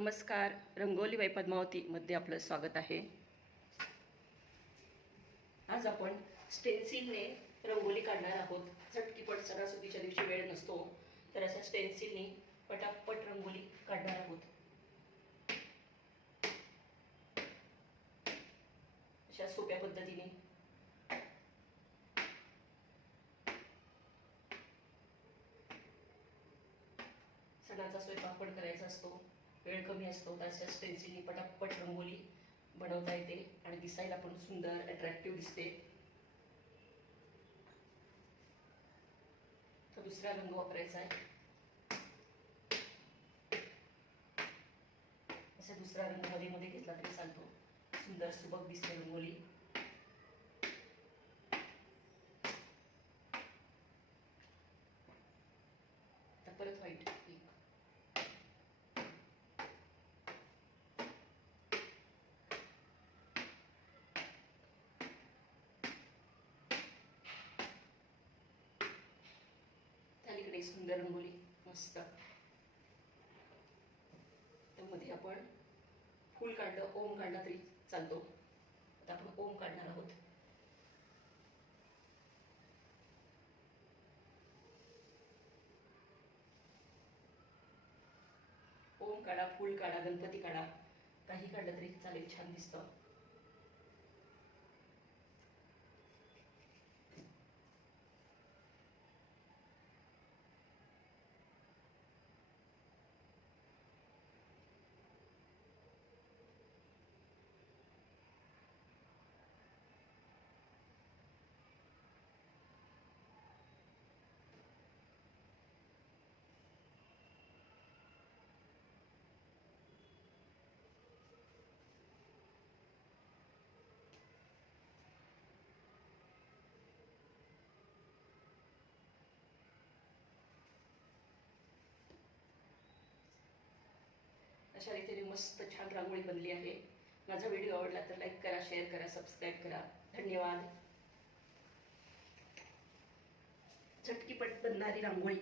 नमस्कार. रंगोली बाई पद्मावती मध्ये आपलं स्वागत आहे. आज आपण स्टेन्सिलने रंगोली काढणार आहोत. झटकीपट सणासुदीच्या दिवशी वेळ नसतो, तर अशा स्टेन्सिलने पटापट रंगोली काढणार आहोत. अशा सोप्या पद्धतीने सणाचा स्वयंपाक पण करायचा असतो, वेळ कमी असतो, तर अशा स्टेन्सिलने पटापट रंगोली बनवता येते आणि दिसायला पण सुंदर अट्रॅक्टिव्ह दिसते. तर दुसरा रंग वापरायचा आहे. असा दुसरा रंग मध्ये मध्ये घेतला तरी चालतो. सुंदर सुबक दिसते रंगोली. तर परत व्हाईट त्याकडे सुंदर रंगोली मस्त. त्यामध्ये आपण फूल काढलं, ओम काढला तरी चालतो. आता आपण ओम काढणार आहोत. ओम काढा, फूल काढा, गणपती काढा, काही काढलं तरी चालेल, छान दिसतं. अशा रीतीने मस्त छान रांगोळी बनली आहे. माझा व्हिडिओ आवडला तर लाईक करा, शेअर करा, सबस्क्राईब करा. धन्यवाद. झटकीपट बनणारी रांगोळी.